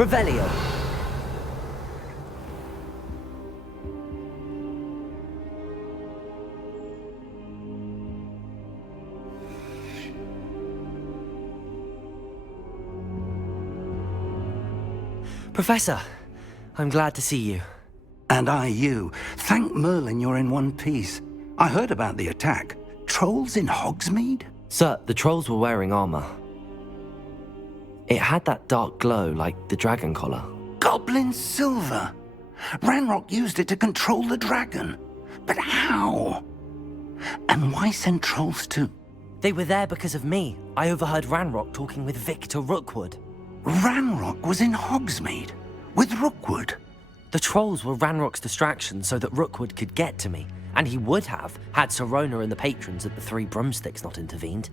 Revelio. Professor, I'm glad to see you. And I you. Thank Merlin you're in one piece. I heard about the attack. Trolls in Hogsmeade? Sir, the trolls were wearing armor. It had that dark glow like the dragon collar. Goblin silver! Ranrok used it to control the dragon. But how? And why send trolls too? They were there because of me. I overheard Ranrok talking with Victor Rookwood. Ranrok was in Hogsmeade? With Rookwood? The trolls were Ranrock's distraction so that Rookwood could get to me. And he would have, had Sirona and the patrons at the Three Broomsticks not intervened.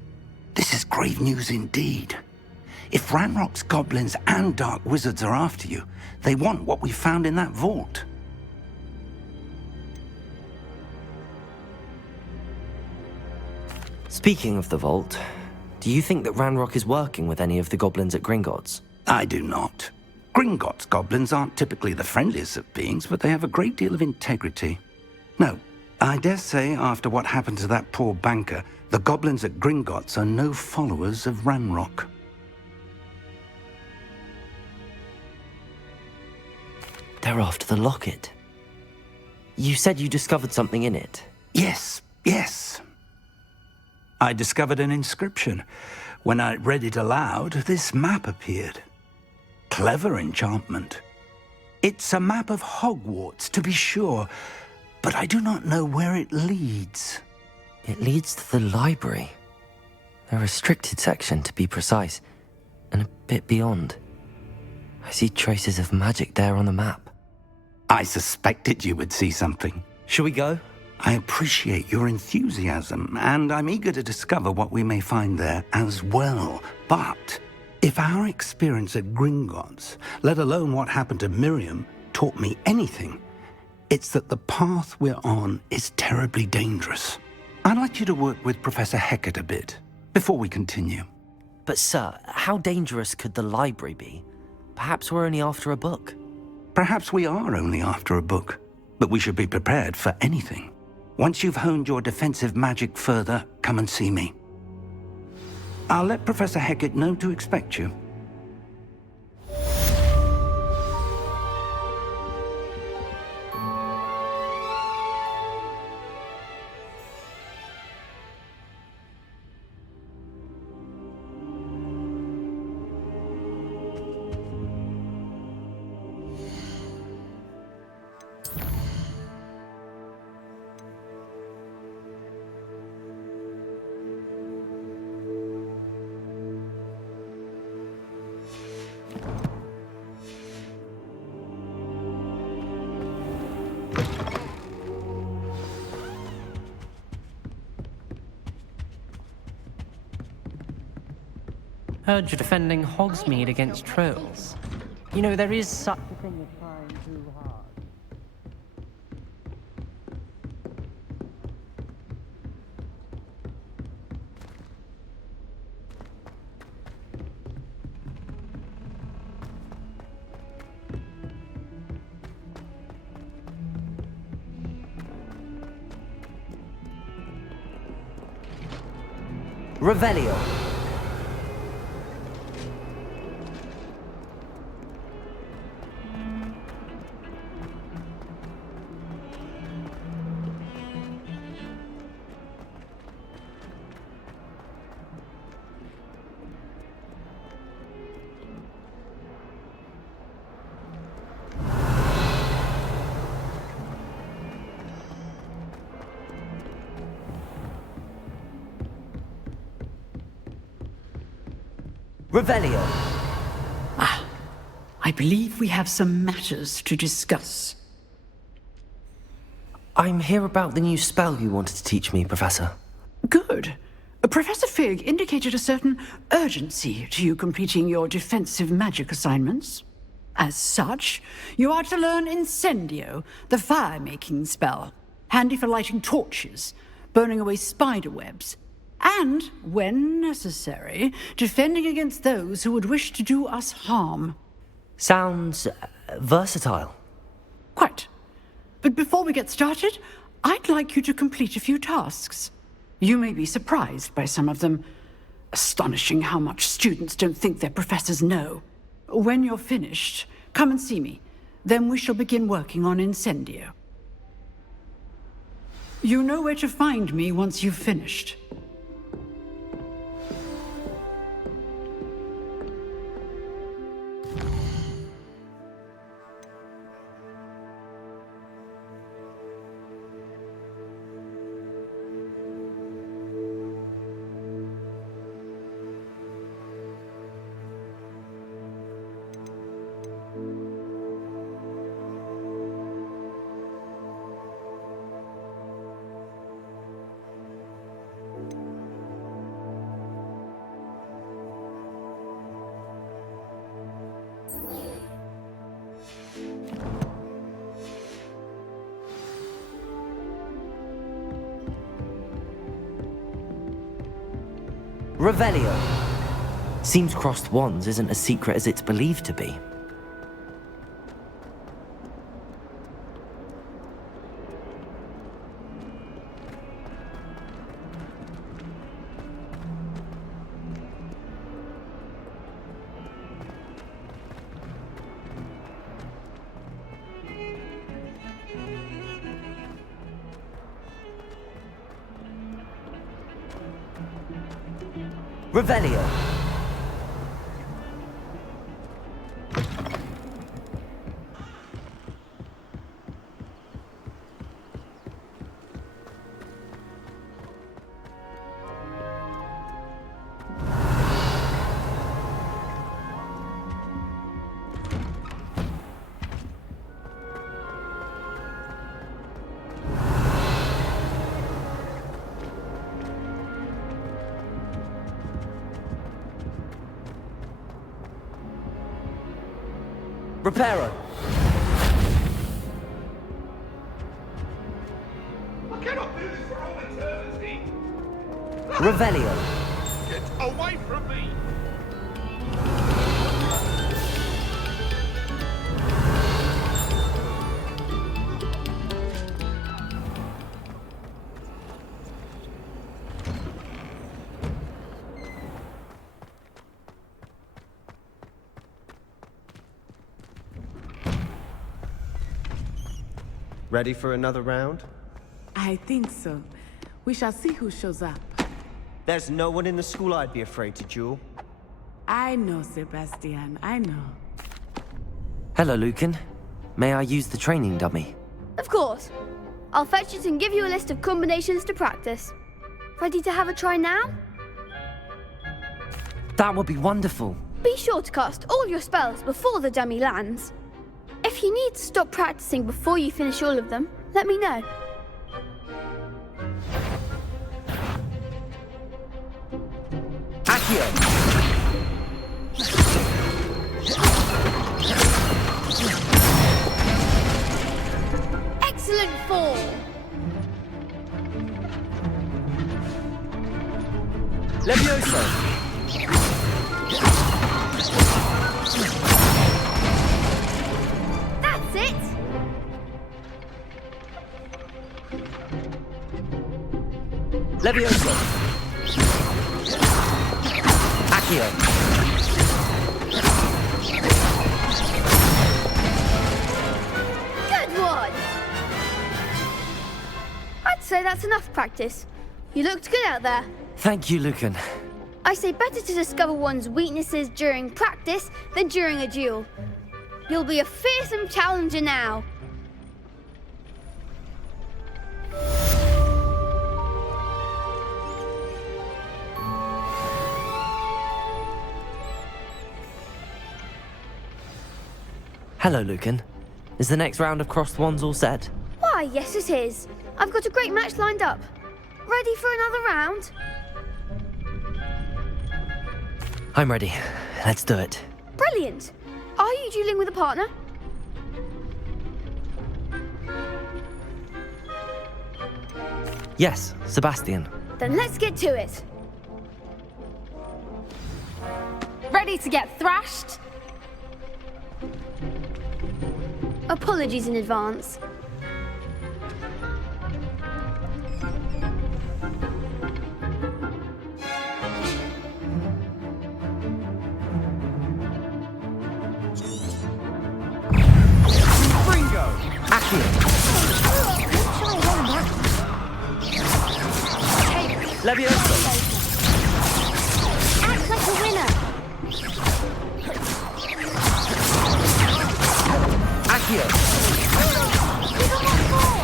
This is grave news indeed. If Ranrock's goblins and dark wizards are after you, they want what we found in that vault. Speaking of the vault, do you think that Ranrok is working with any of the goblins at Gringotts? I do not. Gringotts goblins aren't typically the friendliest of beings, but they have a great deal of integrity. No, I dare say after what happened to that poor banker, the goblins at Gringotts are no followers of Ranrok. They're after the locket. You said you discovered something in it. Yes. I discovered an inscription. When I read it aloud, this map appeared. Clever enchantment. It's a map of Hogwarts, to be sure, but I do not know where it leads. It leads to the library. A restricted section, to be precise, and a bit beyond. I see traces of magic there on the map. I suspected you would see something. Shall we go? I appreciate your enthusiasm, and I'm eager to discover what we may find there as well. But if our experience at Gringotts, let alone what happened to Miriam, taught me anything, it's that the path we're on is terribly dangerous. I'd like you to work with Professor Hecat a bit before we continue. But sir, how dangerous could the library be? Perhaps we're only after a book. Perhaps we are only after a book, but we should be prepared for anything. Once you've honed your defensive magic further, come and see me. I'll let Professor Hecat know to expect you. Heard you're defending Hogsmeade against trolls. You know, there is such a thing as trying too hard. Revelio. Revelio. I believe we have some matters to discuss. I'm here about the new spell you wanted to teach me, Professor. Good. Professor Fig indicated a certain urgency to you completing your defensive magic assignments. As such, you are to learn Incendio, the fire-making spell, handy for lighting torches, burning away spider webs, and, when necessary, defending against those who would wish to do us harm. Sounds versatile. Quite. But before we get started, I'd like you to complete a few tasks. You may be surprised by some of them. Astonishing how much students don't think their professors know. When you're finished, come and see me. Then we shall begin working on Incendio. You know where to find me once you've finished. Revelio. Seems crossed wands isn't as secret as it's believed to be. Revelio. Reparo. I cannot do this for all eternity. Revelio. Get away from me! Ready for another round? I think so. We shall see who shows up. There's no one in the school I'd be afraid to duel. I know, Sebastian, I know. Hello, Lucan. May I use the training dummy? Of course. I'll fetch it and give you a list of combinations to practice. Ready to have a try now? That would be wonderful. Be sure to cast all your spells before the dummy lands. If you need to stop practicing before you finish all of them, let me know. Accio! Excellent fall! Levioso! That's it! Levioso! Accio! Good one! I'd say that's enough practice. You looked good out there. Thank you, Lucan. I say better to discover one's weaknesses during practice than during a duel. You'll be a fearsome challenger now. Hello, Lucan. Is the next round of crossed wands all set? Why, yes it is. I've got a great match lined up. Ready for another round? I'm ready. Let's do it. Brilliant. Are you dueling with a partner? Yes, Sebastian. Then let's get to it. Ready to get thrashed? Apologies in advance. Levioso! Act like a winner! Accio! We got one more!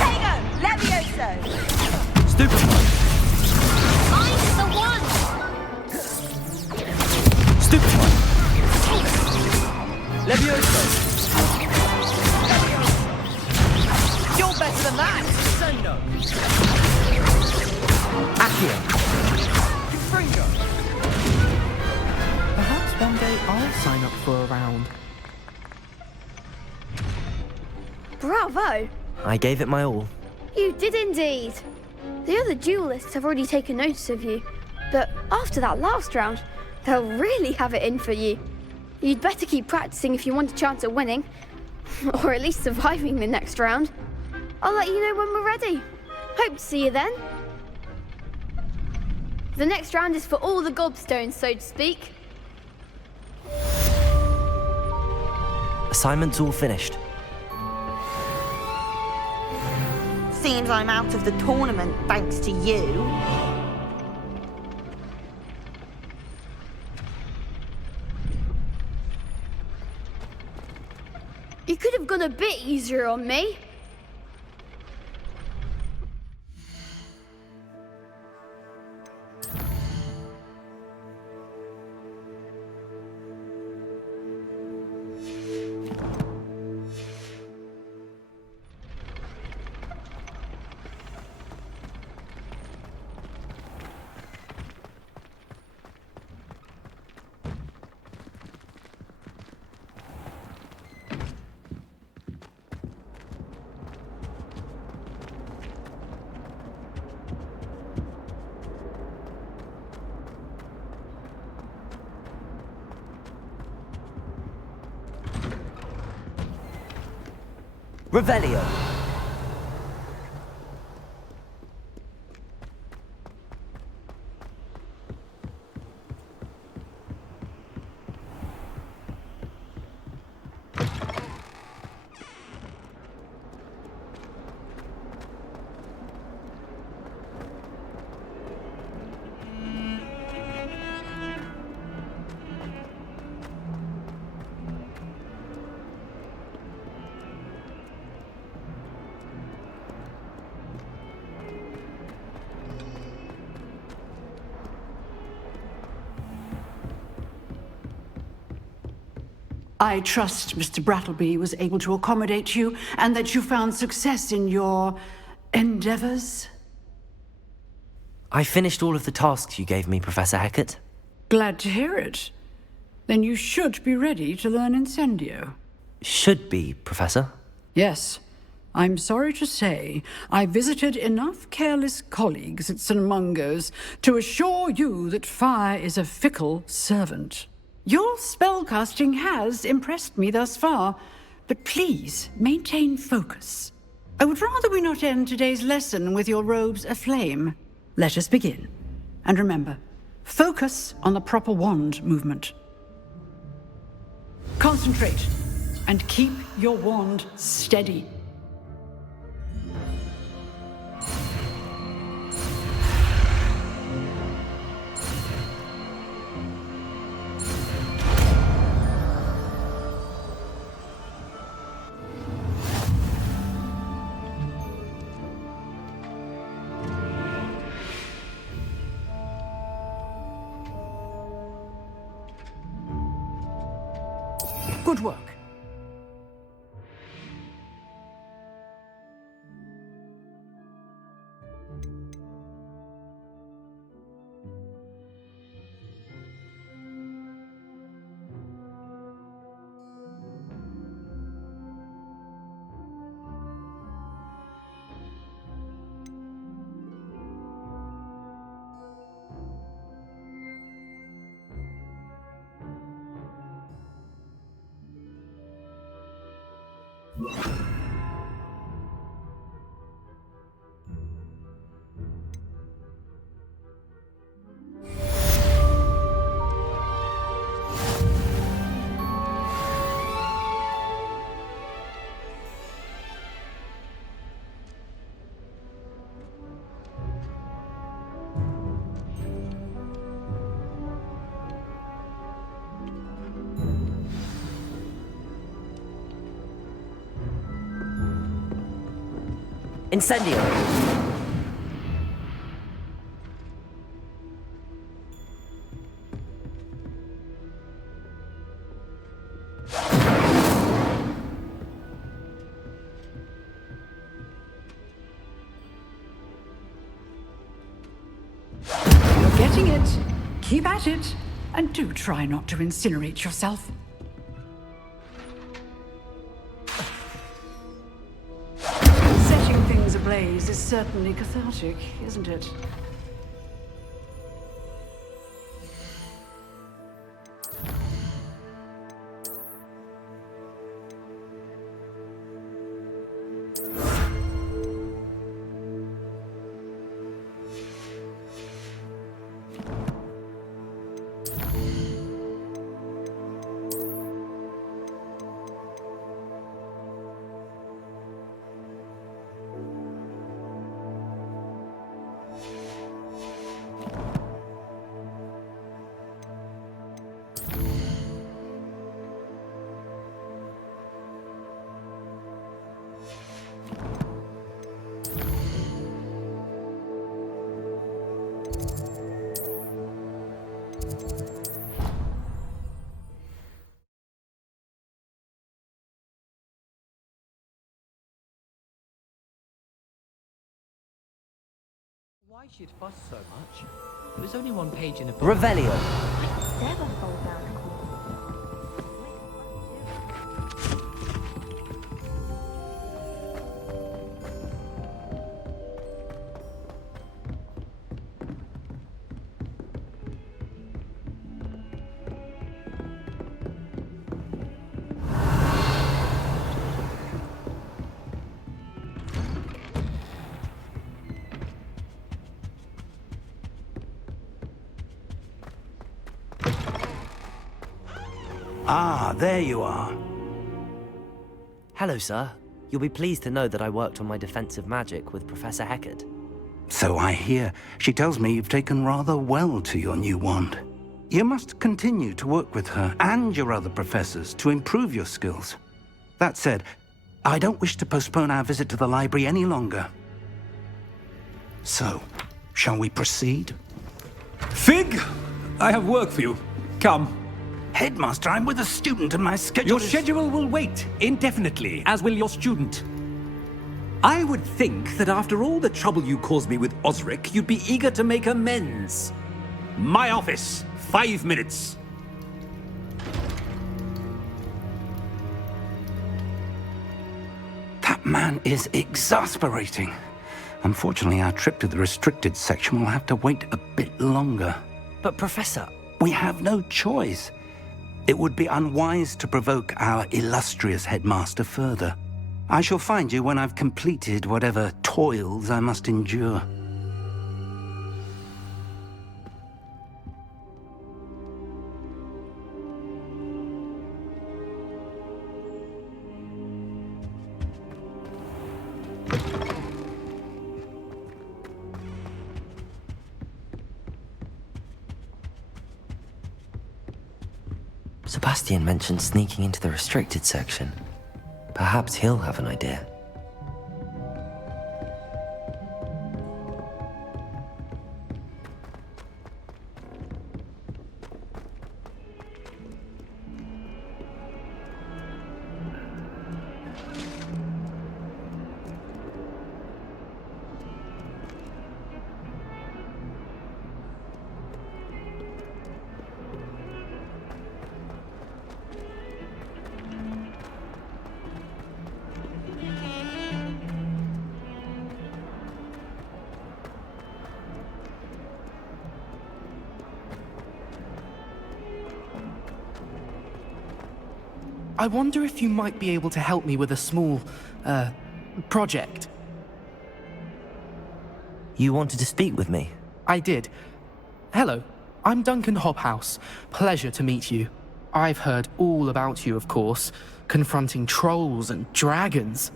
Tego! Levioso! Stupefy! I'm the one! Stupefy! Levioso! You're better than that! Sendo! Accio! Confringo! Perhaps one day I'll sign up for a round. Bravo! I gave it my all. You did indeed. The other duelists have already taken notice of you, but after that last round, they'll really have it in for you. You'd better keep practicing if you want a chance at winning, or at least surviving the next round. I'll let you know when we're ready. Hope to see you then. The next round is for all the gobstones, so to speak. Assignment's all finished. Seems I'm out of the tournament thanks to you. You could have gone a bit easier on me. Revelio! I trust Mr. Brattleby was able to accommodate you and that you found success in your endeavors. I finished all of the tasks you gave me, Professor Hecat. Glad to hear it. Then you should be ready to learn Incendio. Should be, Professor. Yes. I'm sorry to say, I visited enough careless colleagues at St. Mungo's to assure you that fire is a fickle servant. Your spellcasting has impressed me thus far, but please maintain focus. I would rather we not end today's lesson with your robes aflame. Let us begin. And remember, focus on the proper wand movement. Concentrate and keep your wand steady. Good work. Incendio! You're getting it. Keep at it. And do try not to incinerate yourself. Setting things ablaze is certainly cathartic, isn't it? Why she'd fuss so much? It was only one page in a book. Revelio! Never fall down a corner. Ah, there you are. Hello, sir. You'll be pleased to know that I worked on my defensive magic with Professor Heckard. So I hear. She tells me you've taken rather well to your new wand. You must continue to work with her and your other professors to improve your skills. That said, I don't wish to postpone our visit to the library any longer. So, shall we proceed? Fig! I have work for you. Come. Headmaster, I'm with a student and my schedule Your schedule will wait indefinitely, as will your student. I would think that after all the trouble you caused me with Osric, you'd be eager to make amends. My office, 5 minutes. That man is exasperating. Unfortunately, our trip to the restricted section will have to wait a bit longer. But, Professor... We have no choice. It would be unwise to provoke our illustrious headmaster further. I shall find you when I've completed whatever toils I must endure. Sebastian mentioned sneaking into the restricted section. Perhaps he'll have an idea. I wonder if you might be able to help me with a small, project. You wanted to speak with me? I did. Hello, I'm Duncan Hobhouse. Pleasure to meet you. I've heard all about you, of course, confronting trolls and dragons.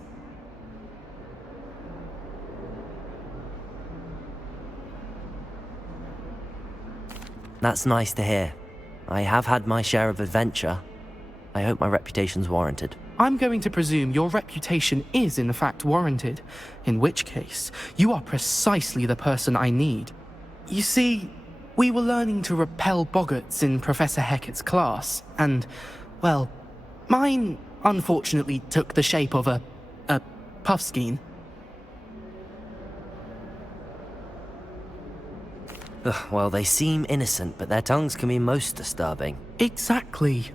That's nice to hear. I have had my share of adventure. I hope my reputation's warranted. I'm going to presume your reputation is in fact warranted, in which case, you are precisely the person I need. You see, we were learning to repel boggarts in Professor Hecat's class, and, well, mine unfortunately took the shape of a puffskein. Well, they seem innocent, but their tongues can be most disturbing. Exactly.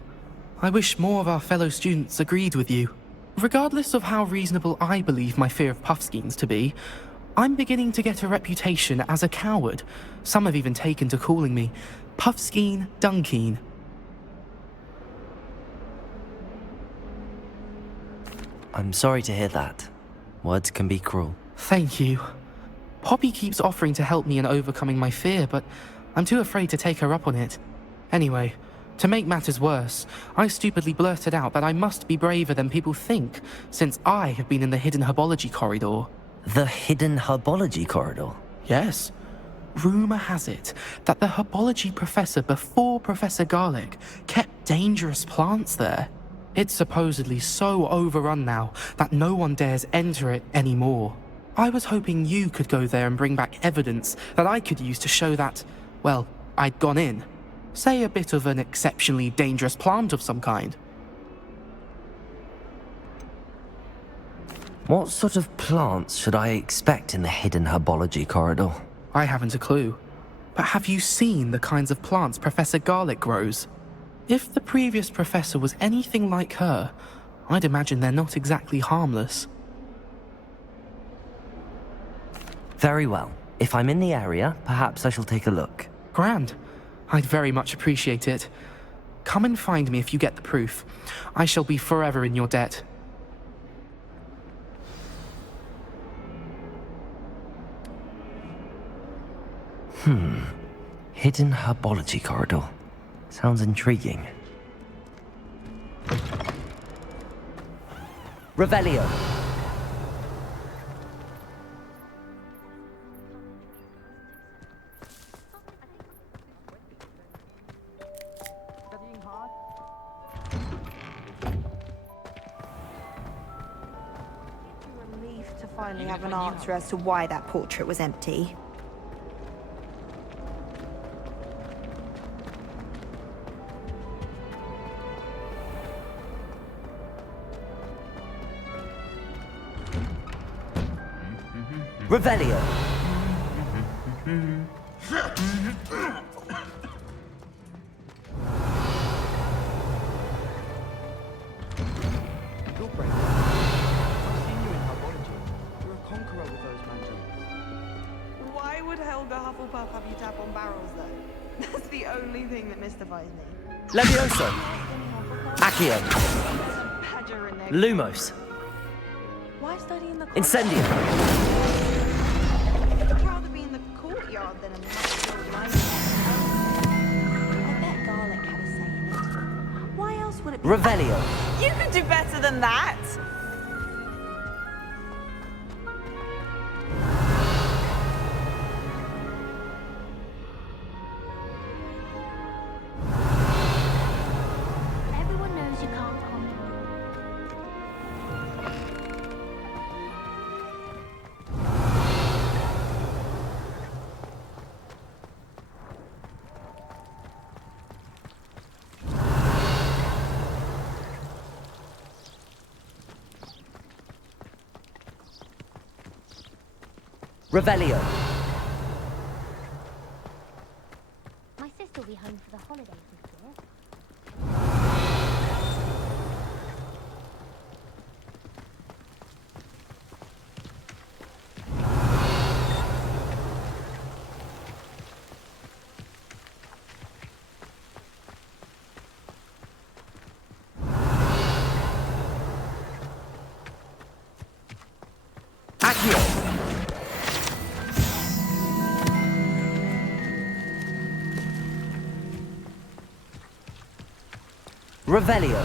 I wish more of our fellow students agreed with you. Regardless of how reasonable I believe my fear of puffskeins to be, I'm beginning to get a reputation as a coward. Some have even taken to calling me Puffskeen Dunkeen. I'm sorry to hear that. Words can be cruel. Thank you. Poppy keeps offering to help me in overcoming my fear, but I'm too afraid to take her up on it. Anyway, to make matters worse, I stupidly blurted out that I must be braver than people think, since I have been in the hidden herbology corridor. The hidden herbology corridor? Yes. Rumour has it that the herbology professor before Professor Garlic kept dangerous plants there. It's supposedly so overrun now that no one dares enter it anymore. I was hoping you could go there and bring back evidence that I could use to show that, well, I'd gone in. Say a bit of an exceptionally dangerous plant of some kind. What sort of plants should I expect in the hidden herbology corridor? I haven't a clue. But have you seen the kinds of plants Professor Garlic grows? If the previous professor was anything like her, I'd imagine they're not exactly harmless. Very well. If I'm in the area, perhaps I shall take a look. Grand. I'd very much appreciate it. Come and find me if you get the proof. I shall be forever in your debt. Hidden herbology corridor. Sounds intriguing. Revelio. Relieved to finally have an answer as to why that portrait was empty. Revelio. Why would Helga Hufflepuff have you tap on barrels, though? That's the only thing that mystifies me. Levioso. Accio. Badger and Lumos. Why study in the Incendio. I'd rather be in the courtyard than in the natural library. I bet Garlic had a say in it. Why else would it be? Revelio. You can do better than that! Everyone knows you can't conquer. Revelio. My sister will be home for the holidays this year. Accio. Revelio.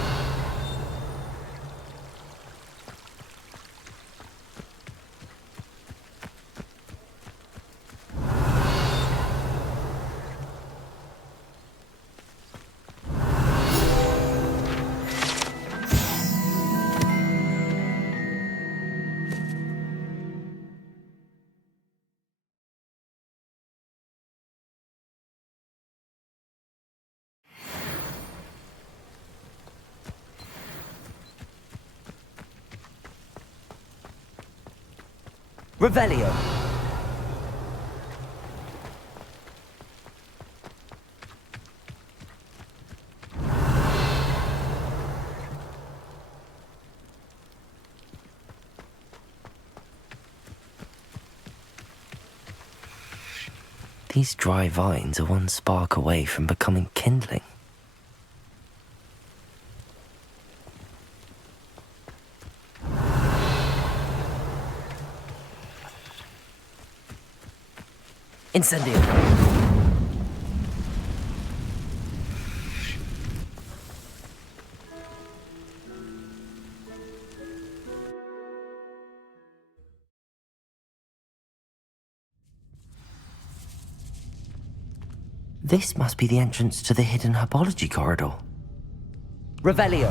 Revelio. These dry vines are one spark away from becoming kindling. Incendio. This must be the entrance to the hidden herbology corridor. Revelio.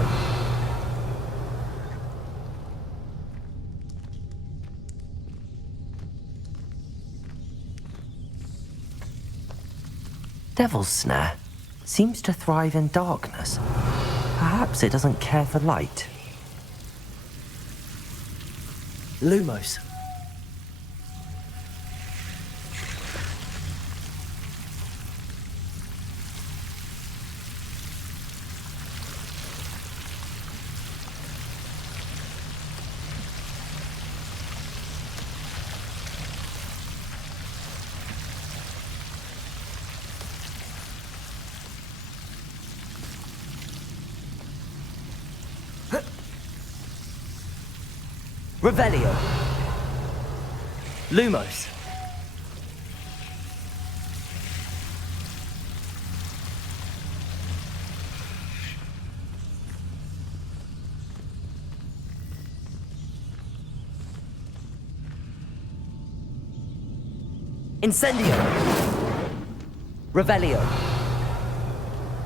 Devil's Snare seems to thrive in darkness. Perhaps it doesn't care for light. Lumos. Revelio. Lumos. Incendio. Revelio.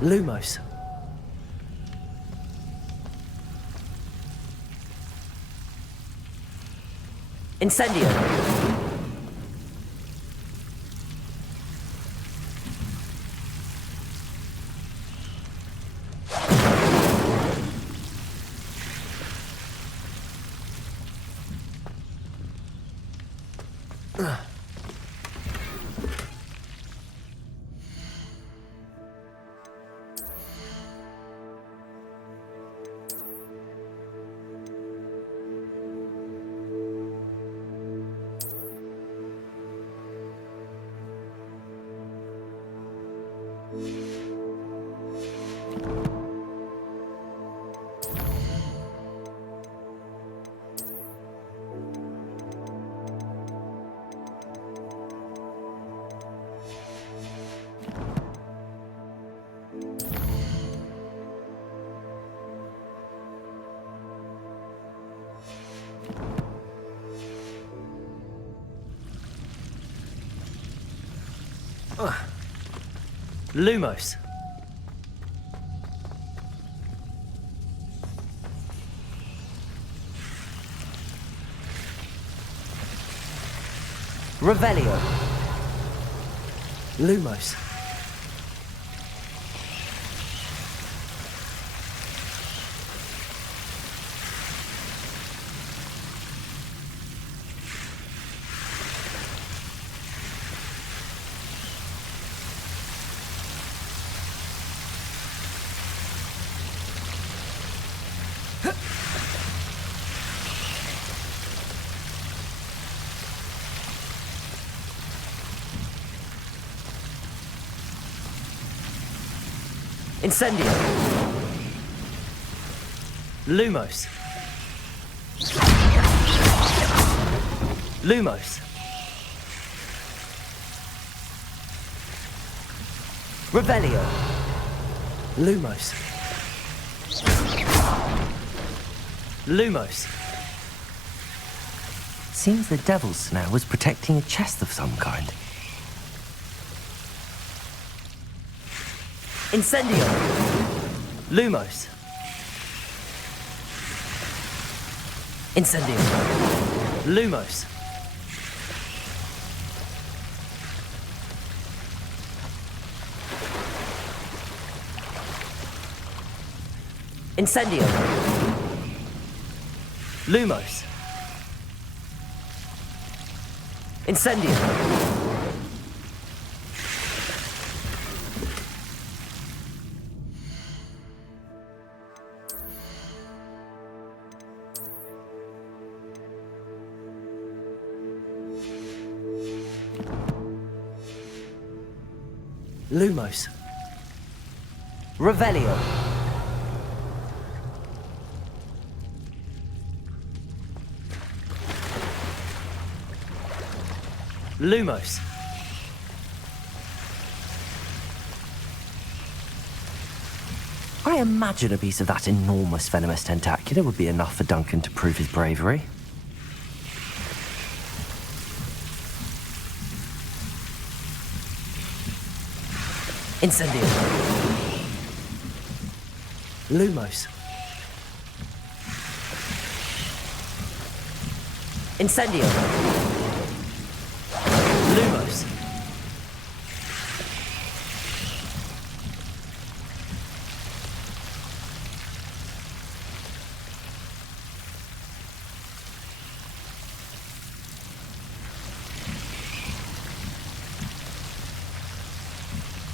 Lumos. Incendio. Lumos. Revelio. Lumos. Incendio. Lumos. Lumos. Revelio. Lumos. Lumos. Seems the Devil's Snare was protecting a chest of some kind. Incendio. Lumos. Incendio. Lumos. Incendio. Lumos. Incendio! Lumos. Revelio. Lumos. I imagine a piece of that enormous venomous tentacular would be enough for Duncan to prove his bravery. Incendio. Lumos. Incendio. Lumos.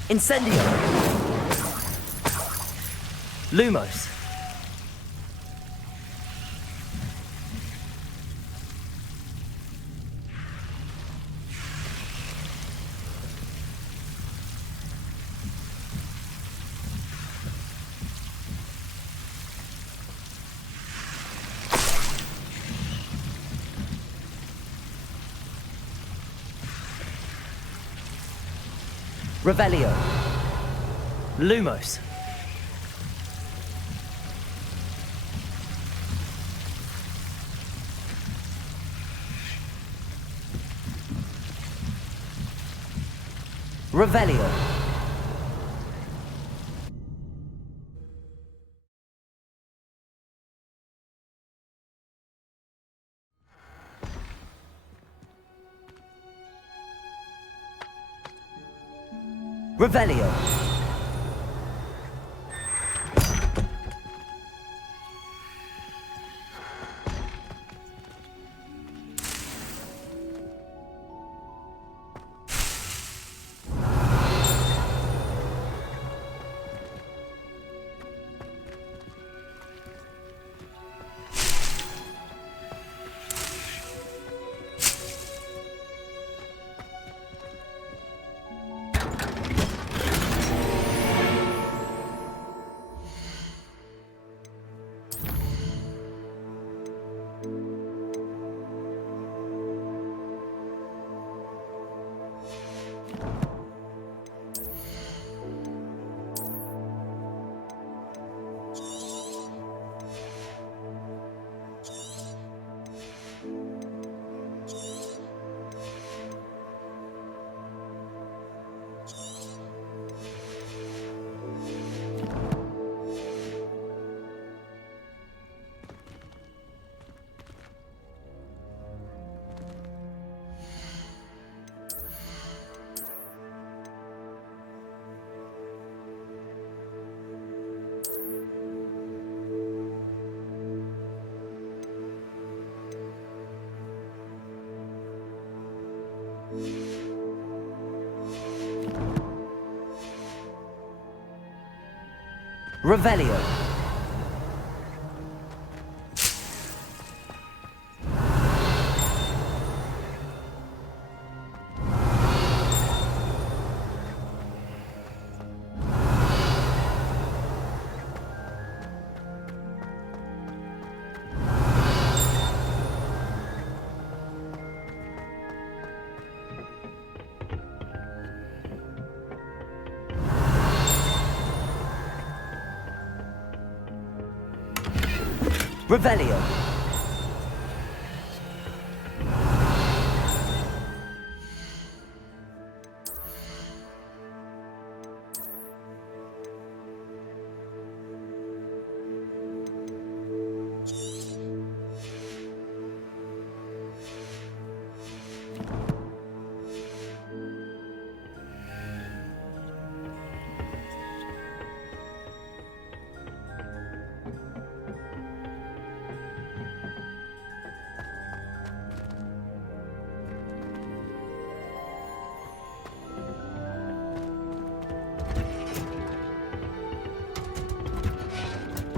Incendio. Lumos. Revelio. Lumos. Revelio. Revelio. Revelio. Revelio.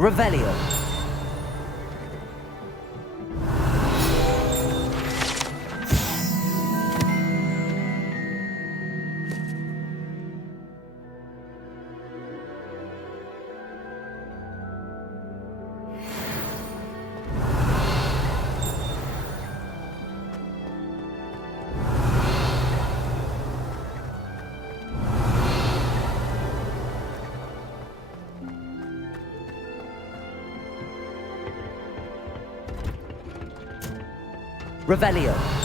Revelio. Revelio.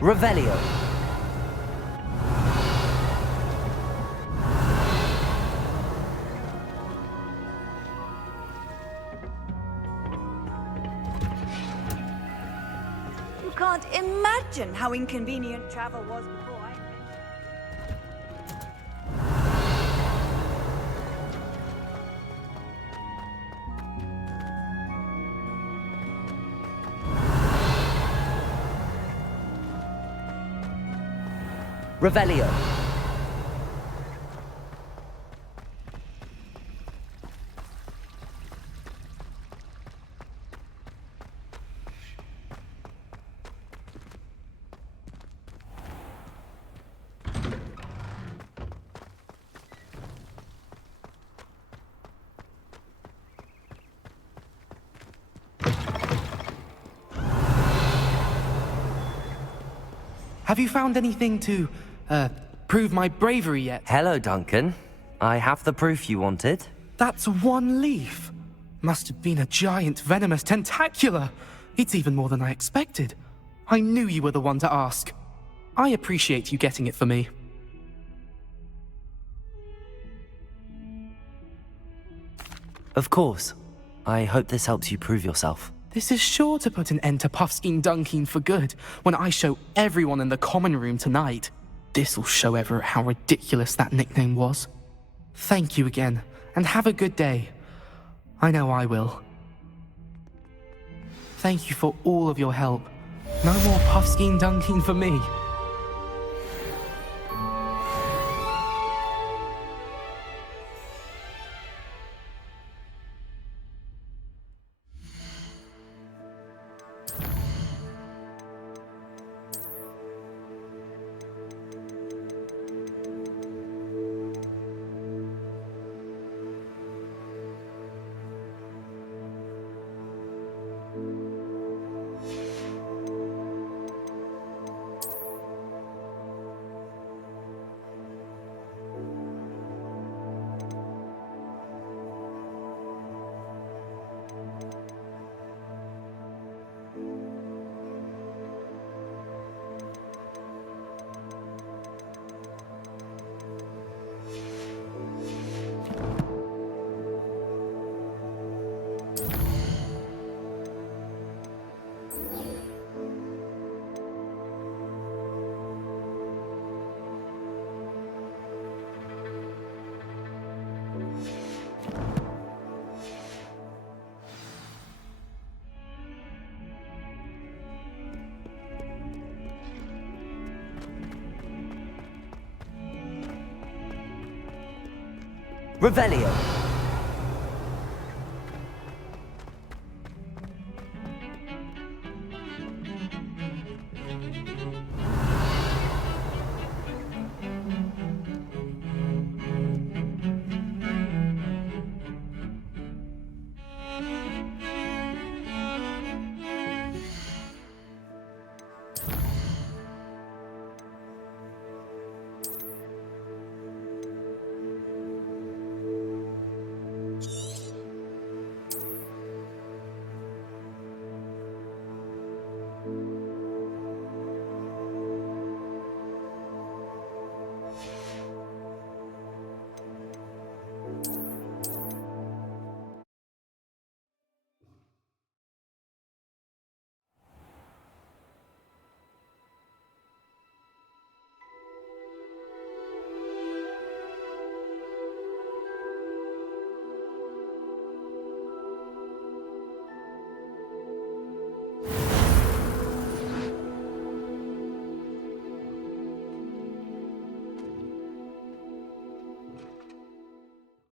Revelio. You can't imagine how inconvenient travel was before I Revelio. Have you found anything to, prove my bravery yet? Hello, Duncan. I have the proof you wanted. That's one leaf. Must have been a giant venomous tentacula. It's even more than I expected. I knew you were the one to ask. I appreciate you getting it for me. Of course. I hope this helps you prove yourself. This is sure to put an end to Puffskein Dunkeen for good when I show everyone in the common room tonight. This'll show Everett how ridiculous that nickname was. Thank you again, and have a good day. I know I will. Thank you for all of your help. No more Puffskein Dunkeen for me. Revelio.